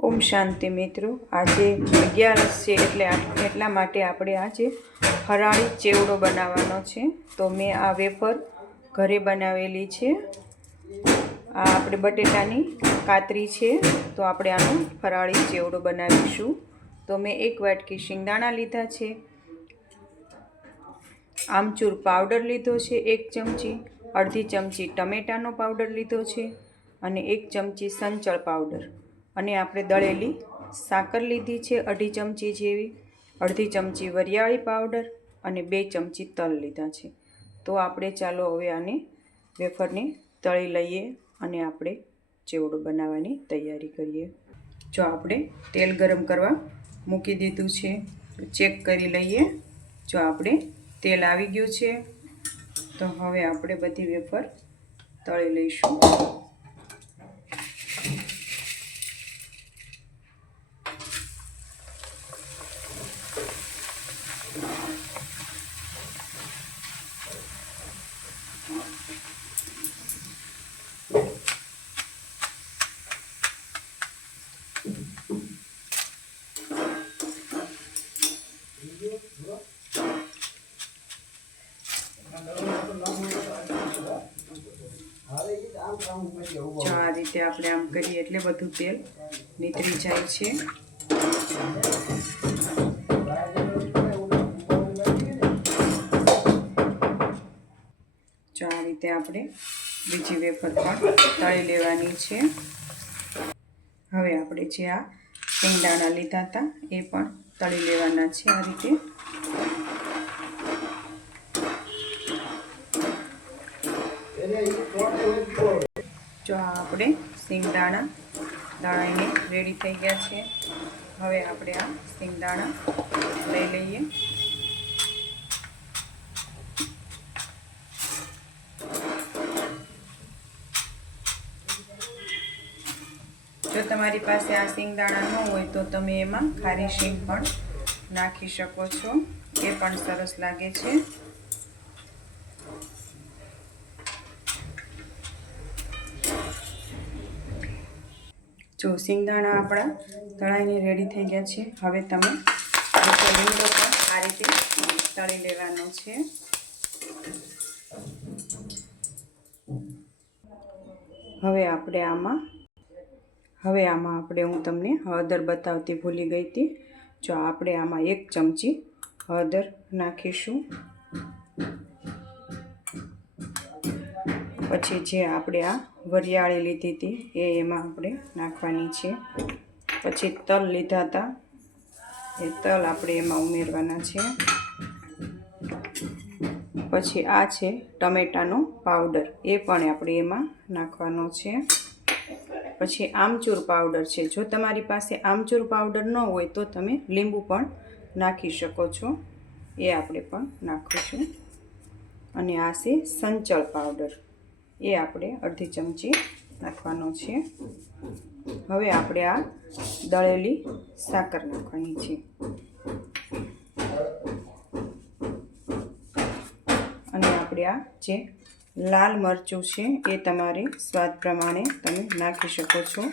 ઓમ શાંતિ મિત્રો. આજે અગિયારસ છે એટલે એટલા માટે આપણે આજે ફરાળી ચેવડો બનાવવાનો છે. તો મેં આ વેફર ઘરે બનાવેલી છે. આ આપણે બટેટાની કાતરી છે. તો આપણે આનો ફરાળી ચેવડો બનાવીશું. તો મેં એક વાટકી શિંગદાણા લીધા છે. આમચૂર પાવડર લીધો છે એક ચમચી. અડધી ચમચી ટમેટાનો પાવડર લીધો છે. અને એક ચમચી સંચળ પાવડર. અને આપણે દળેલી સાકર લીધી છે, અઢી ચમચી જેવી, અડધી ચમચી વરિયાળી પાવડર અને બે ચમચી તલ લીધા છે. તો આપણે ચાલો હવે આને વેફરને તળી લઈએ અને આપણે ચેવડો બનાવવાની તૈયારી કરીએ. જો આપણે તેલ ગરમ કરવા મૂકી દીધું છે ચેક કરી લઈએ. જો આપણે તેલ આવી ગયું છે, તો હવે આપણે બધી વેફર તળી લઈશું. જો આ રીતે આપણે આમ કરીએ એટલે બધું તેલ નીતરી જાય છે. જો આ રીતે આપણે બીજી વેફર પણ તળી લેવાની છે. હવે આપણે જે આ શિંગદાણા લીધા હતા એ પણ તળી લેવાના છે આ રીતે. આપણે સિંગદાણા દાણાઈને રેડી થઈ ગયા છે. હવે આપણે આ સિંગદાણા લઈ લઈએ. જો તમારી પાસે આ સિંગદાણા ન હોય તો તમે એમાં ખારી શીંગ પણ નાખી શકો છો. એ પણ સરસ લાગે છે. જો સિંગદાણા આપણા તળાઈને રેડી થઈ ગયા છે. હવે તમે લીમડો પણ આ રીતે તળી લેવાનો છે. હવે આપણે આમાં, હવે આમાં આપણે હું તમને હળદર બતાવતી ભૂલી ગઈ હતી. જો આપણે આમાં એક ચમચી હળદર નાખીશું. પછી જે આપણે આ વરિયાળી લીધી હતી. એ એમાં આપણે નાખવાની છે. પછી તલ લીધા હતા. એ તલ આપણે એમાં ઉમેરવાના છે. પછી આ છે ટમેટાનો પાવડર. એ પણ આપણે એમાં નાખવાનો છે. પછી આમચૂર પાવડર છે. જો તમારી પાસે આમચૂર પાવડર ન હોય તો તમે લીંબુ પણ નાખી શકો છો. એ આપણે પણ નાખીશું. અને આ છે સંચળ પાવડર. એ આપણે અડધી ચમચી નાખવાનો છે. હવે આપણે આ દળેલી સાકર નાખવાની છે. અને આપણે આ જે લાલ મરચું છે એ તમારે સ્વાદ પ્રમાણે તમે નાખી શકો છો.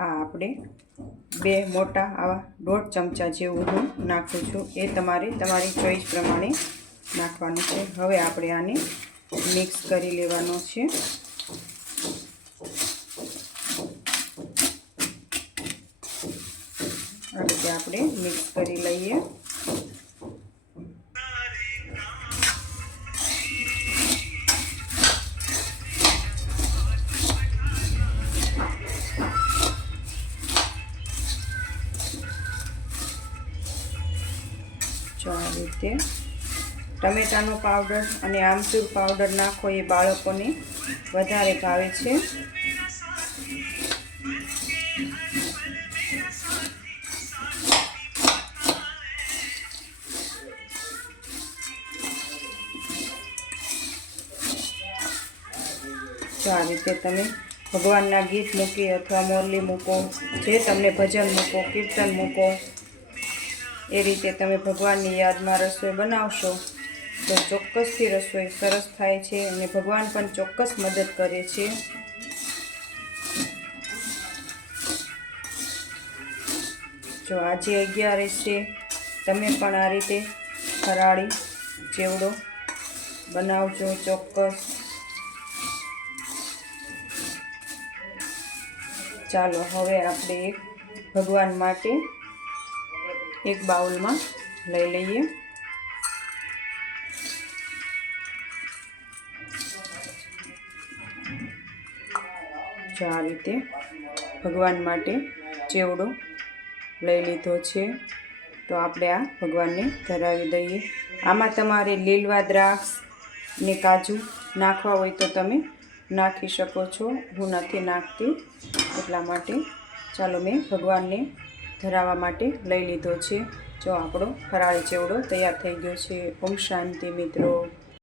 આ આપણે બે મોટા આવા દોઢ ચમચા જેવું હું નાખું છું. એ તમારે તમારી ચોઈસ પ્રમાણે નાખવાનું છે. હવે આપણે આને મિક્સ કરી લેવાનો છે. આ રીતે આપણે મિક્સ કરી લઈએ. જો રીતે ટમેટાનો પાવડર અને આમચૂર પાવડર નાખો એ બાળકોને વધારે ભાવે છે. તો આ રીતે તમે ભગવાનના ગીત મૂકી અથવા મોરલી મૂકો, જે તમને ભજન મૂકો, કીર્તન મૂકો, એ રીતે તમે ભગવાનની યાદમાં રસોઈ બનાવશો. તો ચોક્કસથી રસોઈ સરસ થાય છે અને ભગવાન પણ ચોક્કસ મદદ કરે છે. જો આજે અગિયારસ છે, તમે પણ આ રીતે ફરાળી ચેવડો બનાવજો ચોક્કસ. ચાલો, હવે આપણે એક ભગવાન માટે એક બાઉલમાં લઈ લઈએ. જો આ રીતે. ભગવાન માટે ચેવડો લઈ લીધો છે. તો આપણે આ ભગવાનને ધરાવી દઈએ. આમાં તમારે લીલવા દ્રાક્ષ ને કાજુ નાખવા હોય તો તમે નાખી શકો છો. હું નથી નાખતી એટલા માટે. ચાલો મેં ભગવાનને ધરાવવા માટે લઈ લીધો છે. જો આપણો ફરાળી ચેવડો તૈયાર થઈ ગયો છે. ઓમ શાંતિ મિત્રો.